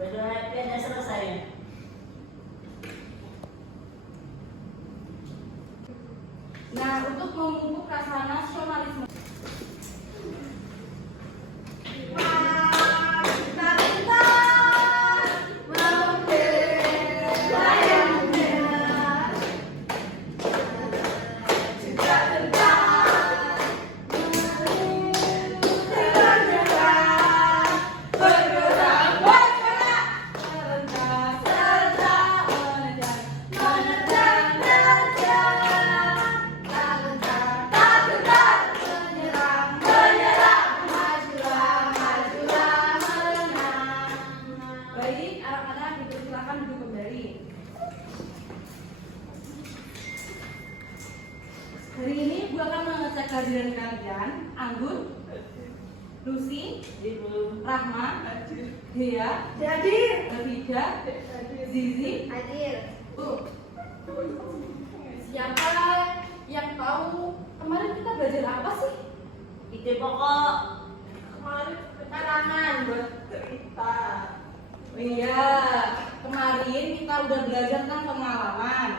Berdoa happy selesai ya. Nah, untuk memupuk rasa nasionalisme. Baik, anak-anak dipersilakan duduk kembali. Hari ini gue akan mengecek kehadiran kalian. Anggun, Lucy, Rahma, Dea, Davida, Zizi, Siapa yang tahu kemarin kita belajar apa sih? Ide pokok Kemarin keterangan buat cerita. Iya, kemarin kita udah belajar tentang pengalaman.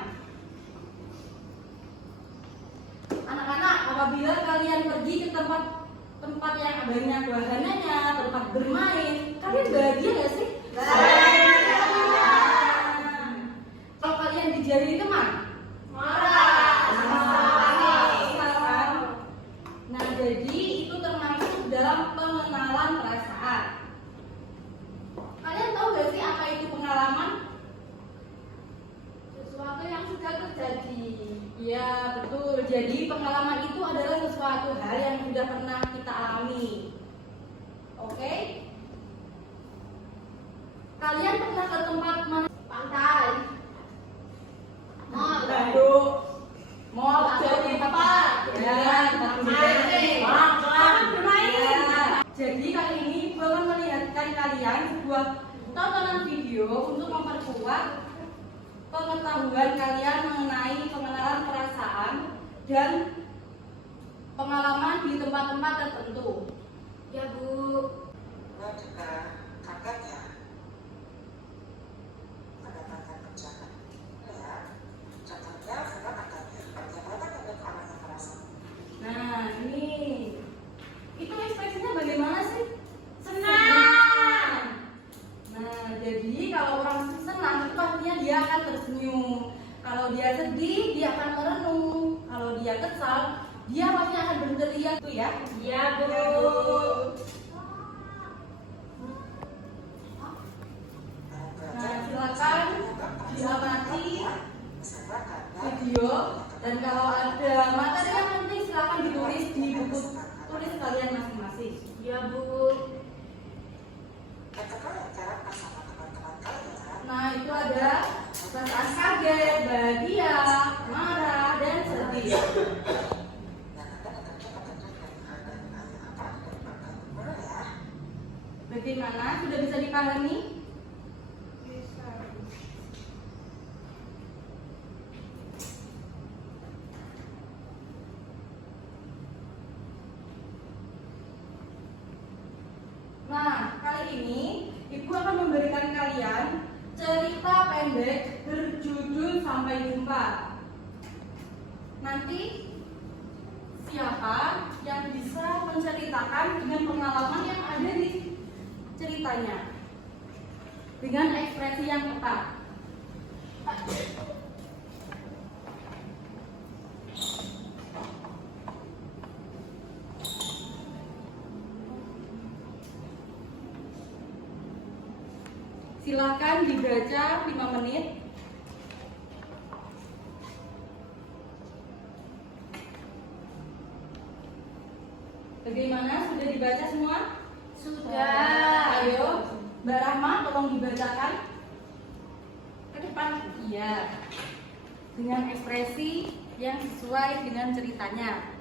Anak-anak, apabila kalian pergi ke tempat yang banyak wahananya, tempat bermain, kalian bahagia nggak sih? Bahagia. Kalau kalian dijadiin teman, marah. Nah, jadi itu termasuk dalam pengenalan perasaan. Kalian tahu gak sih apa itu pengalaman? Sesuatu yang sudah terjadi. Ya, betul. Jadi pengalaman itu adalah sesuatu hal yang sudah pernah kita alami. Oke? Kalian pernah ke tempat mana? Pantai. Mall. Mall atau tempat bermain. Jadi kali ini gue akan melihatkan kalian sebuah tontonan video untuk memperkuat pengetahuan kalian mengenai pengenalan perasaan dan pengalaman di tempat-tempat tertentu. Ya, Bu. Lo juga kaget ya mendapatkan bencana. Ya, contohnya sudah kagetnya bagaimana dengan orang yang merasa. Nah, ini itu ekspresinya bagaimana sih? Senang. Nah, jadi kalau orang senang itu pastinya dia akan tersenyum. Kalau dia sedih, dia akan merenung. Kalau dia kesal, dia pasti akan berteriak tuh ya. Iya, Bu. Nah, silakan diamati video dan kalau ada materi yang penting silakan ditulis di buku tulis kalian masing-masing. Iya, Bu. Bagaimana cara bersama teman-teman kalian? Nah, itu ada perasaan kaget, bahagia, marah, dan sedih. Dan Anda bekerja petunjuk dari hal dan apa dari bagian umur ya. Bagaimana? Sudah bisa dipahami? Nah, kali ini Ibu akan memberikan kalian cerita pendek berjudul Sampai Jumpa. Nanti siapa yang bisa menceritakan dengan pengalaman yang ada di ceritanya dengan ekspresi yang tepat. Silakan dibaca 5 menit. Bagaimana? Sudah dibaca semua? Sudah. Ayo, Mbak Rahma tolong dibacakan ke depan. Iya. Dengan ekspresi yang sesuai dengan ceritanya.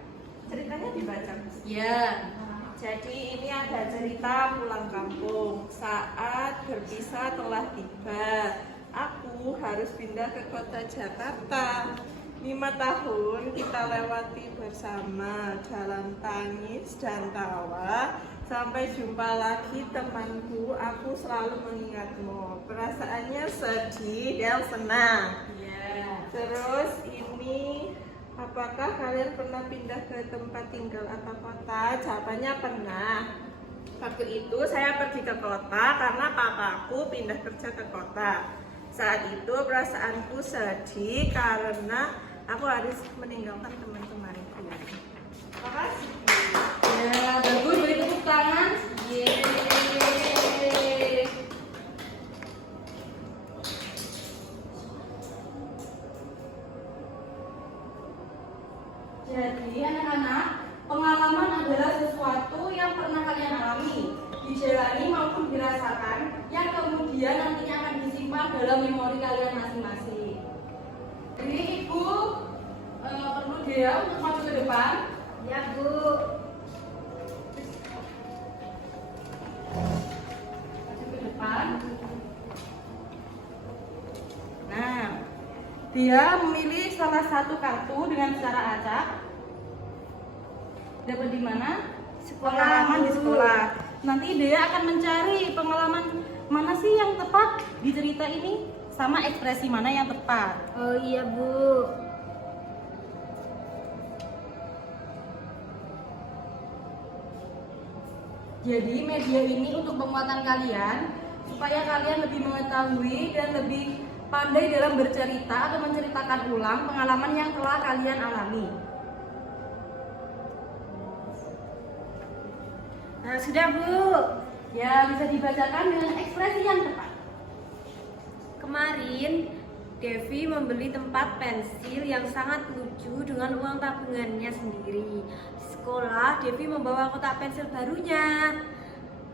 Ceritanya dibaca, Mas. Iya. Jadi ini ada cerita pulang kampung. Saat berpisah telah tiba, aku harus pindah ke kota Jakarta. 5 tahun kita lewati bersama dalam tangis dan tawa, Sampai jumpa lagi temanku, aku selalu mengingatmu. Perasaannya sedih dan senang. Ya. Terus ini, apakah kalian pernah pindah ke tempat tinggal atau kota? Jawabannya pernah. Waktu itu saya pergi ke kota karena papaku pindah kerja ke kota. Saat itu perasaanku sedih karena aku harus meninggalkan teman-temanku. Terima kasih. Ya, bagus, beri tepuk tangan. Yeay. Jadi anak-anak, pengalaman adalah sesuatu yang pernah kalian alami, dijalani maupun dirasakan, yang kemudian nantinya akan disimpan dalam memori kalian masing-masing. Jadi ibu perlu dia untuk maju ke depan. Ya, Bu. Maju ke depan. Nah, dia memilih salah satu kartu dengan cara acak. Dapat di mana? Pengalaman di sekolah. Nanti dia akan mencari pengalaman mana sih yang tepat di cerita ini, sama ekspresi mana yang tepat. Oh iya, Bu. Jadi media ini untuk penguatan kalian, supaya kalian lebih mengetahui dan lebih pandai dalam bercerita atau menceritakan ulang pengalaman yang telah kalian alami. Nah, sudah, Bu. Ya, bisa dibacakan dengan ekspresi yang tepat. Kemarin Devi membeli tempat pensil yang sangat lucu dengan uang tabungannya sendiri. Di sekolah, Devi membawa kotak pensil barunya.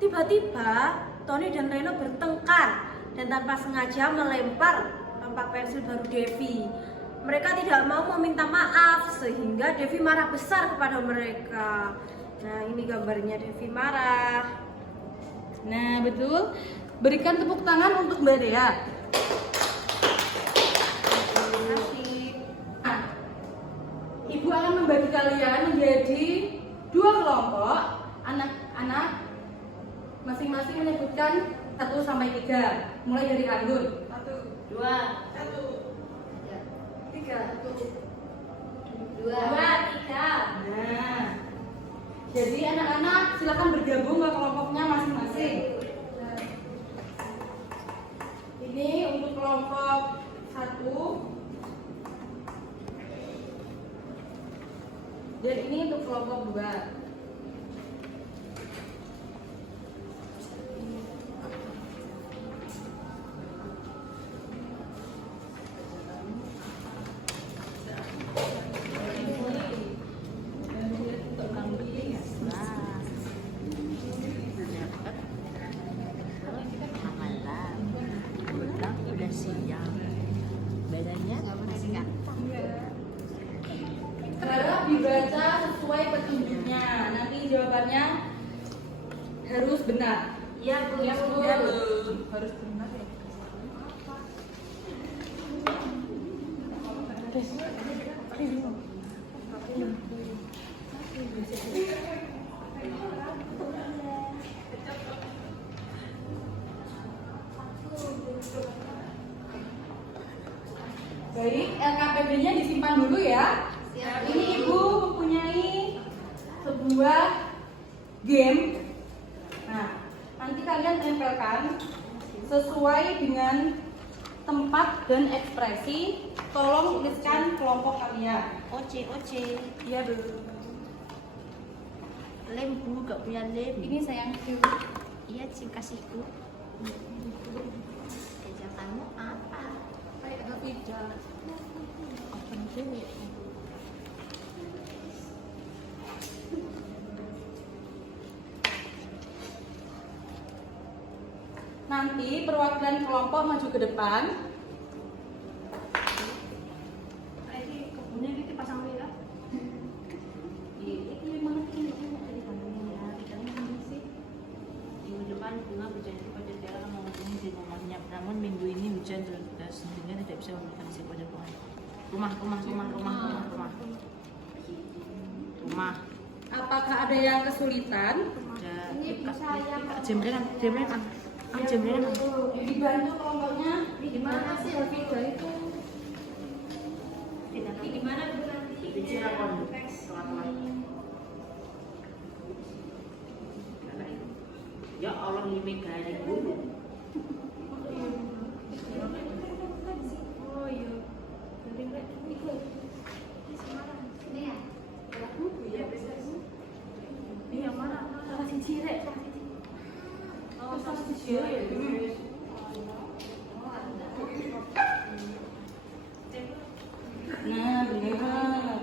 Tiba-tiba, Tony dan Reno bertengkar dan tanpa sengaja melempar tempat pensil baru Devi. Mereka tidak mau meminta maaf sehingga Devi marah besar kepada mereka. Nah, ini gambarnya Devi marah. Nah, betul. Berikan tepuk tangan untuk Mbak Dea. Terima kasih. Nah, Ibu akan membagi kalian menjadi 2 kelompok. Anak-anak masing-masing menyebutkan 1 sampai 3. Mulai dari Anggun. 1, 2, 3. 2, 3. Nah, jadi anak-anak silakan bergabung ke kelompoknya masing-masing. Ini untuk kelompok 1 dan ini untuk kelompok 2. Udah siang. Bedanya Harap dibaca sesuai petunjuknya. Nanti jawabannya harus benar. Iya, Bu. Ya, Bu. Harus benar ya. Baik, LKPB-nya disimpan dulu ya. Siap. Ini Ibu mempunyai sebuah game. Nah, nanti kalian tempelkan sesuai dengan tempat dan ekspresi. Tolong tuliskan kelompok kalian. Oce. Iya dulu. Lem Bu gak punya lem. Ini sayangku. Iya Cing kasihku. Kejakanmu apa? Kayak ada pijat. Open dulu. Nanti perwakilan kelompok maju ke depan. Ini kebunnya ini dipasang dulu ya. Ini mana sih? Dari kandungnya ya. Ikannya mana sih? Minggu depan bunga berjanji pada Tiara akan mengunjungi di rumahnya. Namun minggu ini hujan deras sehingga tidak bisa memberikan si pada bunga. Rumah. Apakah ada yang kesulitan? Ada. Ini Ibu saya mau. Jembreng, jembreng. Dibantu kelompoknya. Di mana sih video itu? Di mana Bu nanti? Di Cirebon. Ya Allah, ini mega ribu. Oh iya. Ini ya? Ini yang mana? Salah siji rek. Oh, salah siji. Nah, benar.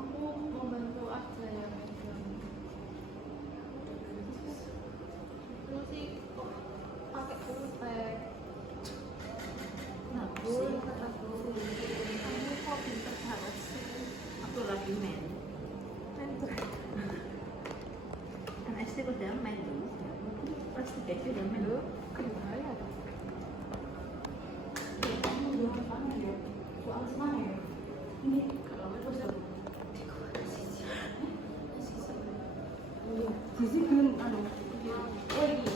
Aku mau bantu aja ya. Terus sih kok pakai pulpen. Nah, Kamu kok pinter banget sih? aku lagi main. Kan SD udah main dulu. Pas 3 SD udah main dulu. Soal semana ya? Sisi belum Oh ini.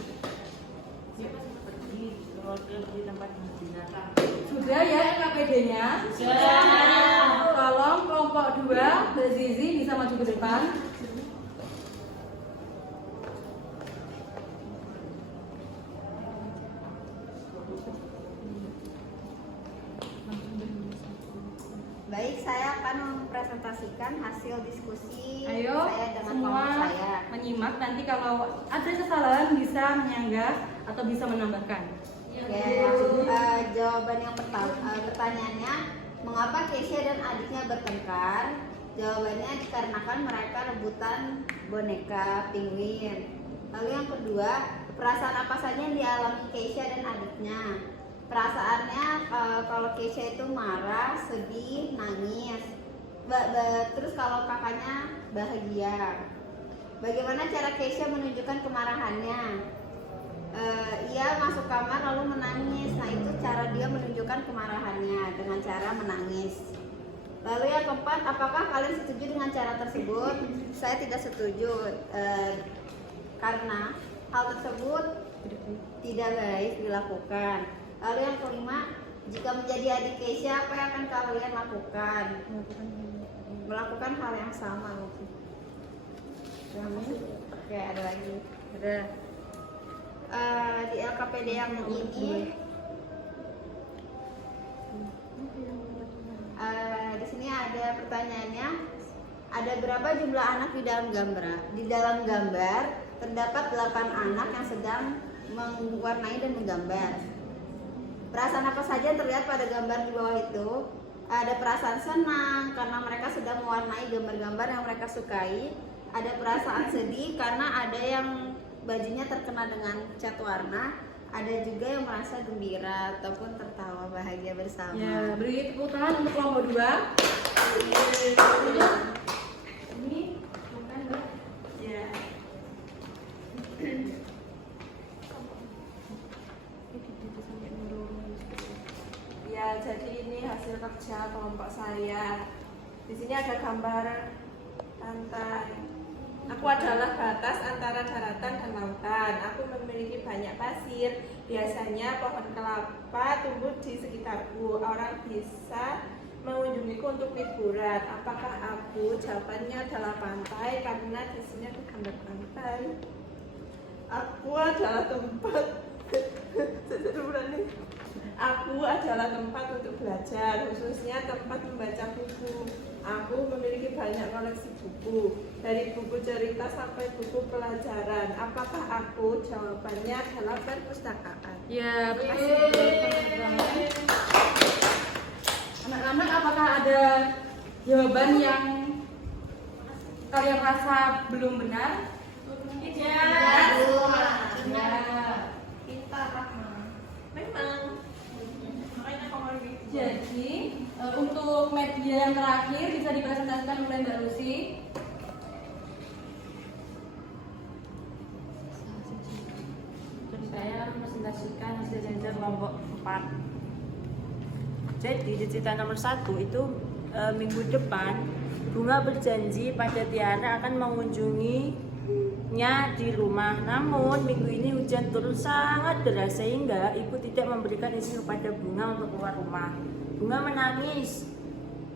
Pergi keluarga di tempat binatang. sudah ya KPD-nya. Tolong kelompok 2 Mbak Zizi bisa maju ke depan. Baik, saya akan mempresentasikan hasil diskusi Ayo saya dengan semua kelompok saya. menyimak, nanti kalau ada kesalahan bisa menyanggah atau bisa menambahkan. Jawaban yang pertama, pertanyaannya, mengapa Keisha dan adiknya bertengkar? Jawabannya dikarenakan mereka rebutan boneka penguin. Lalu yang kedua, perasaan apa saja yang dialami Keisha dan adiknya? Perasaannya kalau Keisha itu marah, sedih, nangis. Terus kalau kakaknya bahagia. Bagaimana cara Keisha menunjukkan kemarahannya? Ia masuk kamar lalu menangis. Nah, itu cara dia menunjukkan kemarahannya dengan cara menangis. Lalu yang keempat, apakah kalian setuju dengan cara tersebut? Saya tidak setuju karena hal tersebut tidak baik dilakukan. Lalu yang kelima, jika menjadi adik Keisha, apa yang akan kalian lakukan? Melakukan hal yang sama mungkin. Oke, ada lagi. Ada. Di LKPD yang ini, di sini ada pertanyaannya. Ada berapa jumlah anak di dalam gambar? Di dalam gambar terdapat 8 anak yang sedang mewarnai dan menggambar. Perasaan apa saja yang terlihat pada gambar di bawah itu? Ada perasaan senang karena mereka sedang mewarnai gambar-gambar yang mereka sukai. Ada perasaan sedih karena ada yang bajunya terkena dengan cat warna. Ada juga yang merasa gembira ataupun tertawa bahagia bersama. Ya, beri tepuk tangan untuk kelompok 2. Ini bukan Mbak. Ya. Ya, jadi ini hasil kerja kelompok saya. Di sini ada gambar pantai. Aku adalah batas antara daratan dan lautan. Aku memiliki banyak pasir. Biasanya pohon kelapa tumbuh di sekitarku. Orang bisa mengunjungiku untuk liburan. Apakah aku? Jawabannya adalah pantai karena di sini ada gambar pantai. Aku adalah tempat. Aku adalah tempat untuk belajar, khususnya tempat membaca buku. Aku memiliki banyak koleksi buku, dari buku cerita sampai buku pelajaran. Apakah aku? Jawabannya adalah perpustakaan. Ya, makasih. Anak-anak, apakah ada jawaban yang kalian rasa belum benar? Ya, Memang. Jadi untuk media yang terakhir bisa dipresentasikan oleh Mbak Lucy. Saya akan mempresentasikan hasil kerja kelompok 4. Jadi di cerita nomor 1 itu minggu depan Bunga berjanji pada Tiara akan mengunjungi baiknya di rumah. Namun minggu ini hujan turun sangat deras sehingga ibu tidak memberikan izin kepada Bunga untuk keluar rumah. Bunga menangis.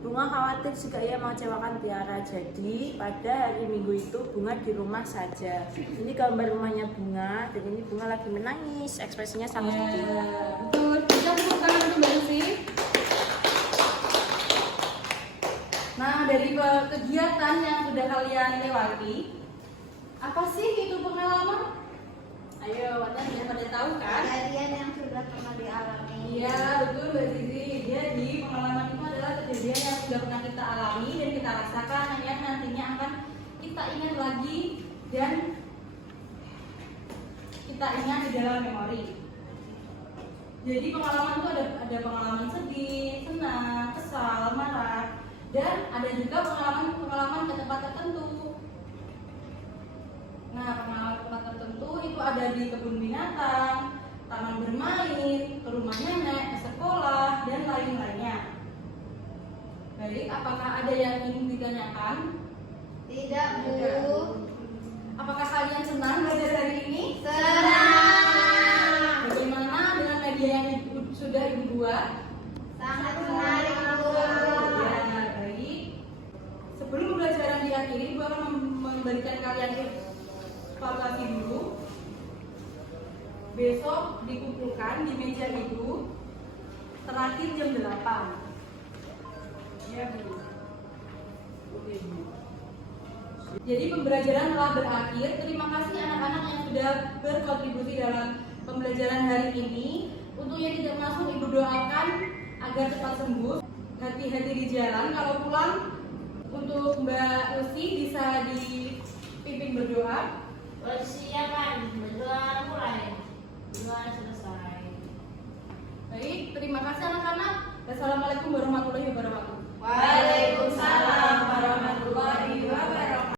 Bunga khawatir jika ia mengecewakan Tiara. Jadi pada hari Minggu itu Bunga di rumah saja. Ini gambar rumahnya Bunga dan ini Bunga lagi menangis. Ekspresinya sangat sedih. Betul, kita tepuk tangan untuk Mbak Lucy. Nah, dari kegiatan yang sudah kalian lewati, apa sih itu pengalaman? Ayo, Watan yang pada tahu kan? Kejadian yang sudah pernah dialami. Iya, betul Mbak Zizi. Jadi pengalaman itu adalah kejadian yang sudah pernah kita alami dan kita rasakan, yang nantinya akan kita ingat lagi dan kita ingat di dalam memori. Jadi pengalaman itu ada pengalaman sedih, senang, kesal, marah, dan ada juga pengalaman ke tempat tertentu. Nah, pengalaman ke tempat tertentu itu ada di kebun binatang, taman bermain, ke rumah nenek, ke sekolah, dan lain-lainnya. Baik, apakah ada yang ingin ditanyakan? Tidak, Bu. Apakah kalian senang belajar hari ini? Senang. Bagaimana dengan media yang sudah Ibu buat? Sangat menarik, Bu. Ya, baik. Sebelum pembelajaran diakhiri, Ibu akan memberikan kalian evaluasi dulu. Besok dikumpulkan di meja Ibu terakhir jam 8. Ya, Bu. Oke, Bu. Jadi pembelajaran telah berakhir. Terima kasih anak-anak yang sudah berkontribusi dalam pembelajaran hari ini. Untuk yang tidak masuk, Ibu doakan agar cepat sembuh. Hati-hati di jalan. Kalau pulang, untuk Mbak Lucy bisa dipimpin berdoa. Persiapan berdoa mulai. Berdoa selesai. Baik, terima kasih anak-anak. Wassalamualaikum warahmatullahi wabarakatuh. Waalaikumsalam.